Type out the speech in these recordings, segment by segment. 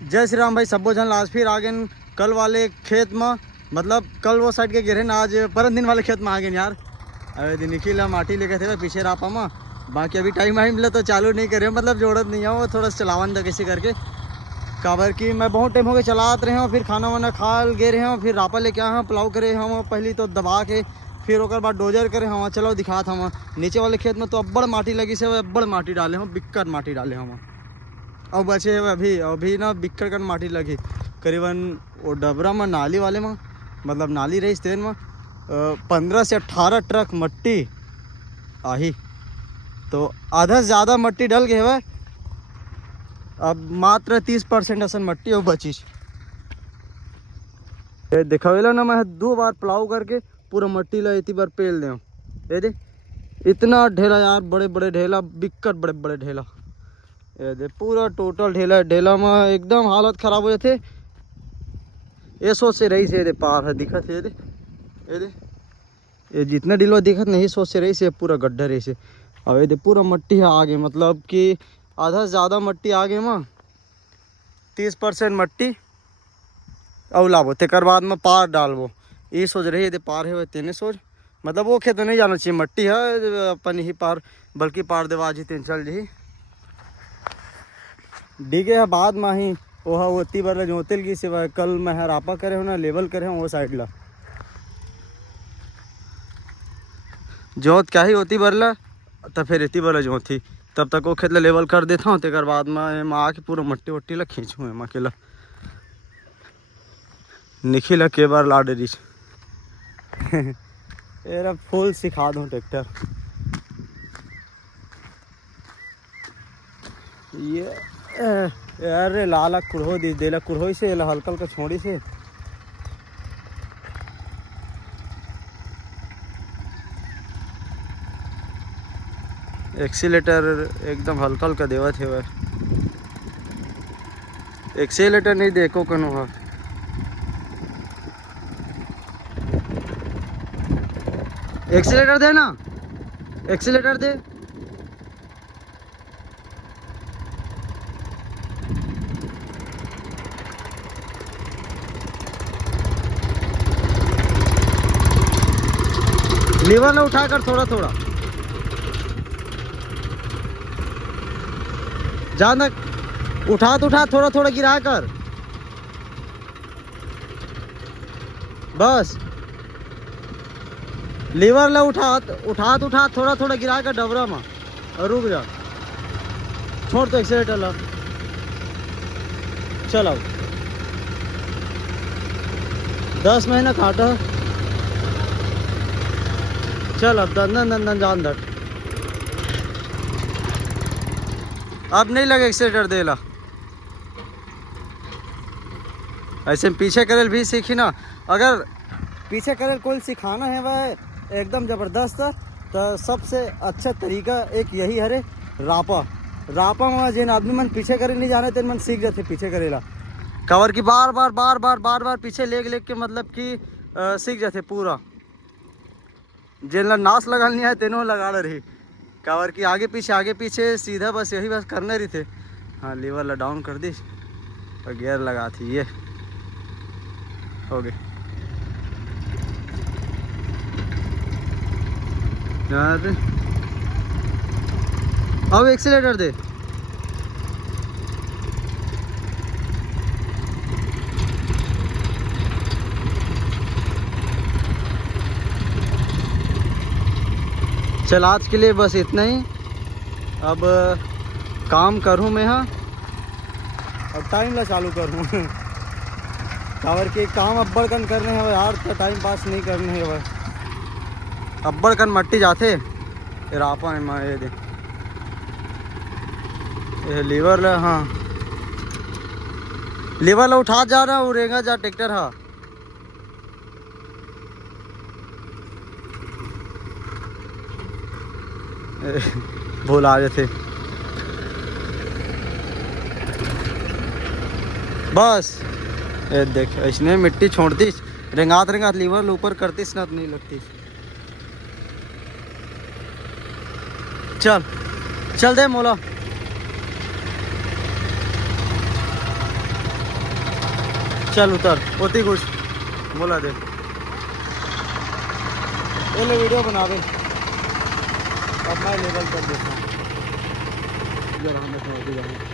जय श्री राम भाई। सबो जन आज फिर आ गए कल वाले खेत में, मतलब कल वो साइड के गिरे ना, आज परन दिन वाले खेत में आ गए यार। अरे दिन निखिल माटी लेके थे पीछे रापा में, बाकी अभी टाइम वाइम मिला तो चालू नहीं करे, मतलब जरूरत नहीं है वो थोड़ा सा चलावन था किसी करके। काबर की मैं बहुत टाइम हो गया चलाते रहे हूँ, फिर खाना वाना खा गए रहे हूँ, फिर रापा लेके आए हैं, पुलाव करे हम पहले तो दबा के, फिर ओकर बाद डोजर करे हम। चलो दिखा था हम नीचे वाले खेत में तो अब्बड़ माटी लगी से, अब्बड़ माटी डाले हम, बिक्कट माटी डाले हम और बचे है अभी ना बिक्कट कर माटी लगी करीबन वो डबरा में नाली वाले में, मतलब नाली रही तेन में 15 से 18 ट्रक मट्टी आही, तो आधा से ज़्यादा मट्टी डल गए है। अब मात्र 30% असन मट्टी और बची दिखावेला ना, मैं 2 बार प्लाव करके पूरा मट्टी ला इतनी बार पेल दे। ये दे इतना ढेला यार, बड़े बड़े ढेला, बिक्कट बड़े बड़े ढेला। ये दे पूरा टोटल ढेला, ढेला में एकदम हालत खराब हो जाते। ये सोच से रही से दे पार है दिखत है, ये दे ये जितने ढीलो दिखत नहीं सोच से रही से पूरा गड्ढा रही से। अब ये दे पूरा मट्टी है आगे, मतलब कि आधा से ज़्यादा मट्टी आगे में 30% मट्टी और लाबो तेकर बाद में पार डालबो। ये सोच रही है पार है तेने सोच, मतलब वो खेत नहीं जाना चाहिए, मट्टी है अपन ही पार, बल्कि पार देवा जी तेन चल जी डिगे है बाद में ही वह होती बार जोतिल की सिवाय कल मैं रापा करे हो ना, लेवल करे हो वो साइड ला जोत क्या ही होती बरला, तब फिर इतनी बार जोत थी, तब तक वो खेत ला लेवल कर देता हूँ, तेकर बाद में आके पूरा मट्टी वट्टी ला खींचूँ एम अकेला। निखिल के बार ला डरी एरा फुल सिखा दूँ ट्रैक्टर। ये अरे लाला कुरहो दी देला, कुरहो से हल्का हल्का छोड़ी से एक्सीलेटर एकदम हल्का हल्का देवत है वह, एक्सीलेटर नहीं देखो कनो है। एक्सीलेटर दे ना, एक्सीलेटर दे। लीवर ना उठाकर थोड़ा थोड़ा ज्यादा उठा थोड़ा थोड़ा गिरा कर, बस लीवर ला उठा थोड़ा थोड़ा गिरा कर डबरा में और रुक जा, छोड़ तो एक्सीलेटर ला। चलो 10 महीना काटा, चल अब दंदन जान दट, अब नहीं लगे एक्सीलेटर देला। ऐसे पीछे करेल भी सीखी ना, अगर पीछे करेल कोई सिखाना है वह एकदम ज़बरदस्त, तो सबसे अच्छा तरीका एक यही है रे रापा में जिन आदमी मन पीछे करे नहीं जाने तेन मन सीख जाते पीछे करेला, कवर की बार बार पीछे लेग के मतलब कि सीख जाते पूरा। जिन ला नाश लगा नहीं है तेनों लगा रही, कवर की आगे पीछे सीधा बस यही बस करने रही थे। हाँ लीवर ला डाउन कर दी और गियर लगा थी, ये हो गए यार। अब एक्सीलेटर दे, चल आज के लिए बस इतना ही। अब काम करूँ मैं, हाँ और टाइम ला चालू करूँ कावर के काम अब्बड़ कन करने हैं यार, तो टाइम पास नहीं करने है वह, अब्बड़ कन मट्टी जाते रापा है मैं। ये दे ये लीवर ला, हाँ लीवर ला उठा जा रहा उड़ेगा जा ट्रैक्टर। हाँ भूल आ जाते बस। ये देख इसने मिट्टी छोड़ती रेंगात लीवर ऊपर करतीस ना नहीं लगती। चल दे मोला। चल उतर होती कुछ बोला दे ये ले वीडियो बना दे अब मैं लेवल कर देता हूँ जरा मैं तो होती जाऊँ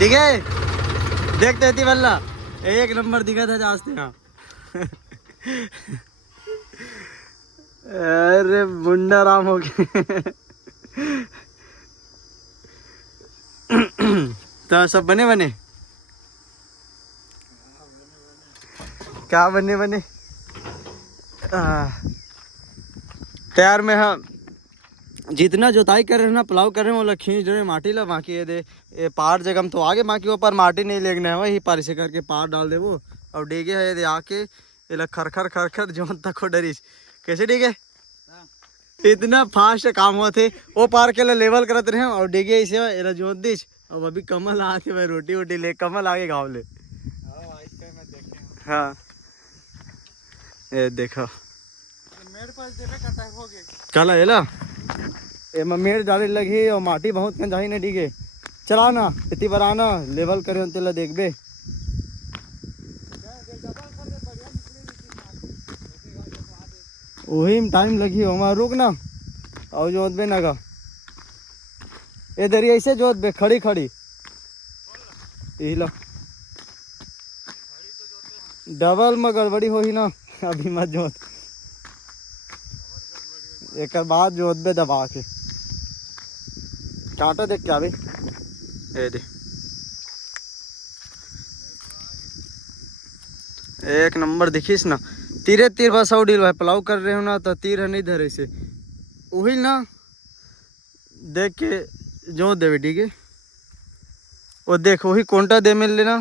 ठीक है देखते थी वल्ला एक नंबर दिखा था जास्ते यहाँ अरे मुंडा राम हो गए तो सब बने बने क्या बने बने तैयार में हाँ जितना जोताई कर रहे हैं ना प्लाव कर रहे हैं वो खींच रहे माटी ला बाकी ये दे ये पार जगह तो आगे बाकी ऊपर माटी नहीं लेगना है वही पार से करके पार डाल दे वो और डेगे है ये आके ये खरखर खरखर जो तक को डरीस कैसे डेगे इतना फास्ट काम हुआ थे वो पार के लिए लेवल करते रहे और डेगे इसे ये जोत दीस अब अभी कमल आके भाई रोटी वोटी ले कमल आगे गाँव ले हाँ ये देखो मेरे पास कल है ना ये मेड़ डाले लगी और माटी बहुत कंजाही ने डीगे चलाना इतनी बार आना लेवल करे तेला देख बे वही टाइम लगी हमारा रुक ना और जोत बे ना का ये दरिया ऐसे जोत बे खड़ी खड़ी यही लो डबल में गड़बड़ी हो ही ना अभी मत जोत एक बाद जोत बे दबा के कांटा देख क्या भाई ये दे एक नंबर दिखीस ना तीरे तीर बस और डील भाई प्लाव कर रहे हो ना तो तीर है नहीं धरे से वही ना देख के जो देवे ठीक है वो देख वही कोंटा दे मिल लेना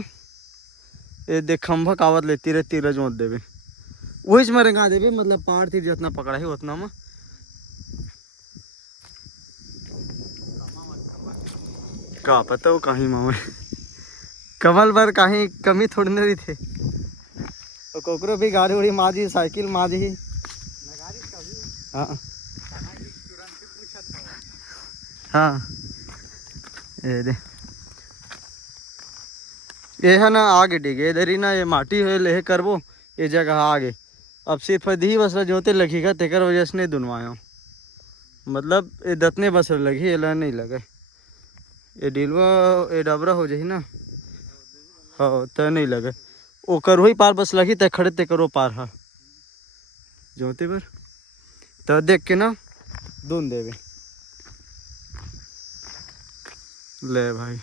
ये देख खंभा कावत ले तीरे तीर जोत देवे वही में रंगा देवे मतलब पार तीर जितना पकड़ा है उतना में का पता वो कहीं मामे कमल पर कहीं कमी थोड़ी नहीं थे तो कोकरो भी गाड़ी उड़ी माजी साइकिल माजी हाँ हाँ ये दे ये है ना आगे डिगे इधर ही ना ये माटी है ले करबो ये जगह आगे अब सिर्फ दी बस जोते लगेगा तेकर वजह से नहीं दुनवाया मतलब ये दतने बस लगी ये नहीं लगे ये डीलवा ये डबरा हो जाही ना हाँ तो नहीं लगे वो करो ही पार बस लगी ते खड़े ते करो पार हाँ जोते पर तो देख के ना दून देवे ले भाई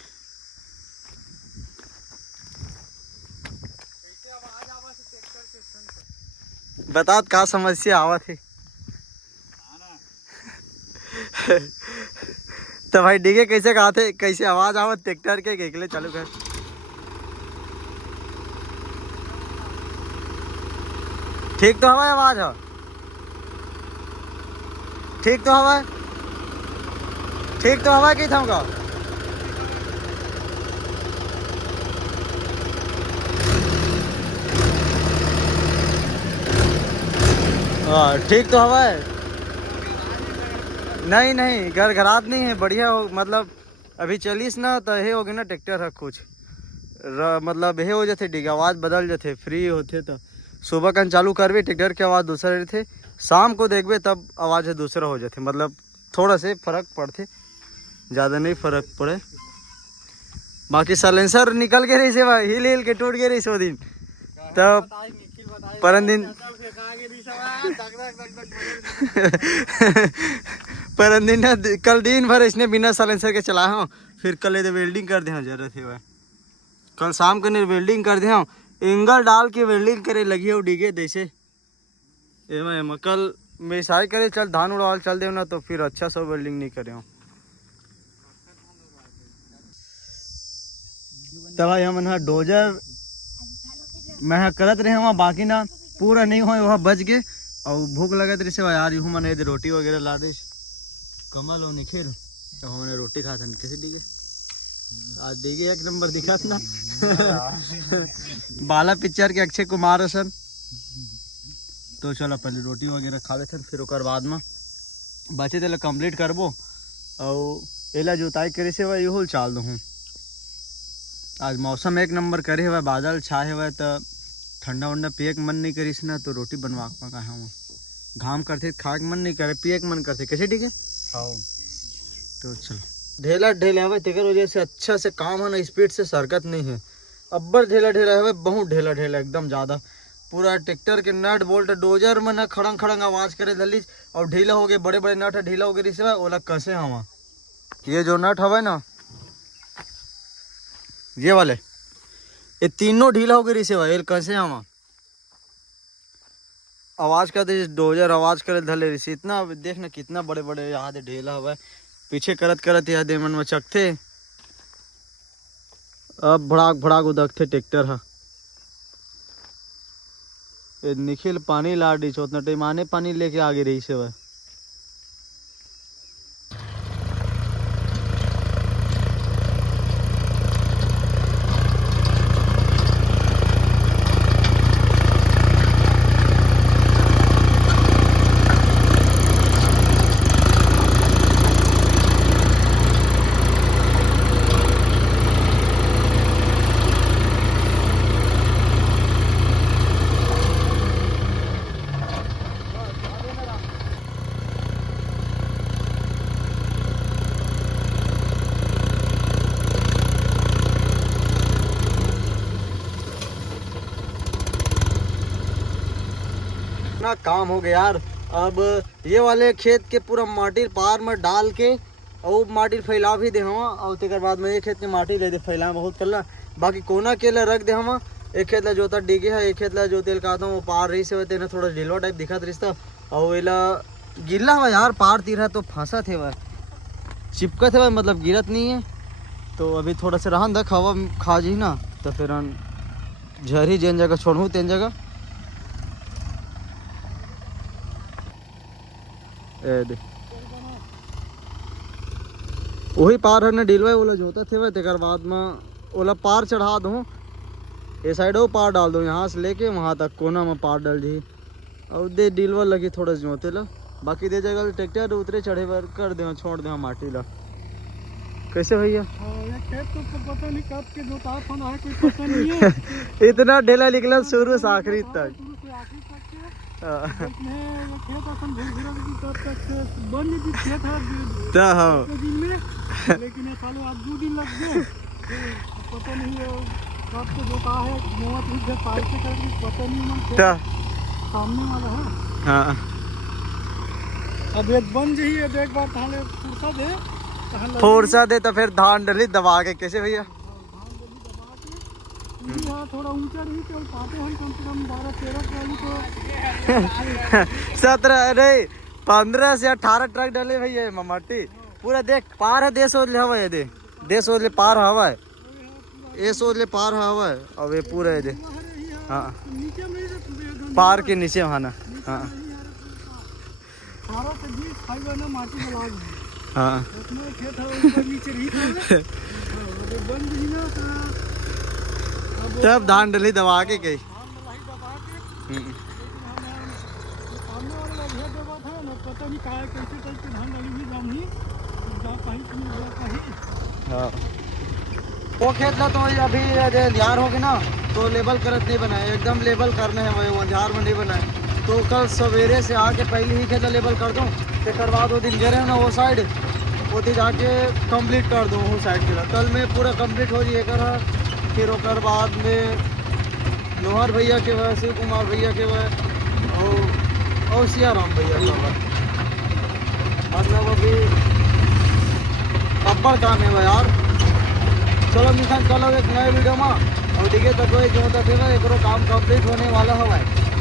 बता का समस्या आवा थी तो भाई डीगे कैसे कहा थे, कैसे आवाज आवत ट्रैक्टर के केकले चालू कर। ठीक तो हवा आवाज है, ठीक तो हवा, ठीक तो हवा की था ठीक तो हवा है। नहीं नहीं घर घरात नहीं है, बढ़िया हो मतलब अभी चलीस ना तो हे होगे ना ट्रैक्टर है कुछ मतलब हे हो जाते डिग आवाज़ बदल जाते फ्री होते। तो सुबह कन चालू करबे ट्रैक्टर की आवाज़ दूसरा रहते, शाम को देखबे तब आवाज़ दूसरा हो जाते, मतलब थोड़ा से फर्क पड़ते, ज़्यादा नहीं फर्क पड़े। बाकी साइलेंसर निकल के रही से भाई, हिल हिल के टूट गए रही सो दिन, तब परन दिन परन दिन कल दिन भर इसने बिना साइलेंसर के चलाया हूँ, फिर कल ये वेल्डिंग कर दे जरूरत है भाई, कल शाम को नहीं वेल्डिंग कर दे हूँ, एंगल डाल के वेल्डिंग करे लगी है डिगे जैसे एम कल मैं सारे करे चल धान उड़ाल चल दे ना, तो फिर अच्छा सा वेल्डिंग नहीं करे हूँ। तब भाई हम ना डोजर मैं करत रहे वहाँ, बाकी ना पूरा नहीं हुआ वहाँ बच गए, और भूख लगत रही से यार यूँ मैंने रोटी वगैरह ला दे कमल हो निखेल, तो हमने रोटी खा था कैसे डीगे आज डीगे एक नंबर दिखा था ना बाला पिक्चर के अक्षय कुमार हसन। तो चलो पहले रोटी वगैरह खा लेते फिर ओकर बाद में बचे तेल कंप्लीट करबो, और एला जोताई करे से वह यूँ चाल दूँ। आज मौसम एक नंबर करे हुआ, बादल छाए हुआ, तो ठंडा वंडा पिए के मन नहीं करीस ना, तो रोटी बनवा का है घाम करते खा के मन नहीं करे, पिए के मन करते कैसे ठीक है। तो चलो ढेला ढेला है तेकर वजह से अच्छा से काम है ना, स्पीड से सरकत नहीं है, अब्बर ढेला ढेला है बहुत ढेला ढेला एकदम ज़्यादा, पूरा ट्रैक्टर के नट बोल्ट डोजर में ना खड़ंग खड़ंग आवाज़ करे दली, और ढीला हो गए बड़े बड़े नट है ढीला हो गए रिसे ओला कसे हवा, ये जो नट हवा ना ये वाले ये तीनों ढीला हो गए रिसे भाई कैसे हवा आवाज़ करते डोजर आवाज़ करे धले रिसे, इतना देखना कितना बड़े बड़े याद ढेला हुआ है, पीछे करत करत याद मन में चकते, अब भड़ाक भड़ाक उदकते ट्रैक्टर है। निखिल पानी ला दी उतना टाइम आने पानी लेके आगे रही से वह ना काम हो गया यार। अब ये वाले खेत के पूरा माटी पार में डाल के और माटी फैला भी दे हम, और तेकर बाद में एक खेत के माटी ले दे फैला बहुत करला, बाकी कोना केला रख दे हम, एक खेत ला जोता डिगे है, एक खेत ला जोतेल का वो पार रही से तेना थोड़ा ढीलवा टाइप दिखत रिश्ता, और वेला गिल्ला हुआ यार पार तीरा तो फंसा थे वह चिपकत है मतलब गिरत नहीं है। तो अभी थोड़ा सा रहन दख हवा खा जी ना, तो फिर झरी जेन जगह छोड़ू तेन जगह दे वही पार है ना डीलवा ओला जोता थे वह तेकर बाद में ओला पार चढ़ा दूँ, ये साइड वो पार डाल दो यहाँ से लेके वहाँ तक कोना में पार डाल दी, और दे डीलवा लगी थोड़ा जोते ला, बाकी दे जगह ट्रैक्टर उतरे चढ़े बार कर दे छोड़ दे माटी ला। कैसे भैया खेत तो पता नहीं कब के जोता है कोई पता नहीं है इतना ढेला निकला शुरू से आखिरी तक लेकिन सालों आज 2 दिन लग गए, पता नहीं कब के जोता है पता नहीं सामने वाला है। हाँ अब एक बन जी एक बार ताले फुर्सा दे तो फिर धान डली दबा के कैसे भैया थोड़ा ऊंचा रही तो पाते हैं कम से कम 12-13 ट्राली तो 17 अरे 15 से 18 ट्रक डले भैया ये मट्टी पूरा देख पार है देश ओदले हवा है दे देश ओदले पार हवा है ये सोदले पार हवा है अब ये पूरा है दे हाँ नीचे में ही पार के नीचे वहाँ ना हाँ सारा से भी फाइबर ना माटी में लाग हाँ उसमें खेत है ऊपर नीचे रही था वो बंद ही ना अब तब धान डली दबा के गई धान मलाई दबा के सामने वाले का घेर देवा था ना पता नहीं कहाँ कैसे करके धान डाली हुई जाम ही जा कहीं तुम बोला कहीं हाँ वो खेत ला तो अभी अंधियार होगी ना तो लेबल करत नहीं बनाए एकदम लेबल करने हैं वही अंधियार में नहीं बनाए तो कल सवेरे से आके पहले ही खेत लेबल कर दूँ फिर बाद वो दिन गिरे ना वो साइड वो दिन जाके कंप्लीट कर दूँ वो साइड के कल में पूरा कंप्लीट हो जाए कर फिर ओकर बाद में नोहर भैया के वह शिव कुमार भैया के वह और सियाराम भैया के वह मतलब अभी अब्बड़ काम है वह यार चलो मिशन कल एक नए वीडियो में और देखिए तक जो होता थे एक काम कंप्लीट होने वाला हवा है।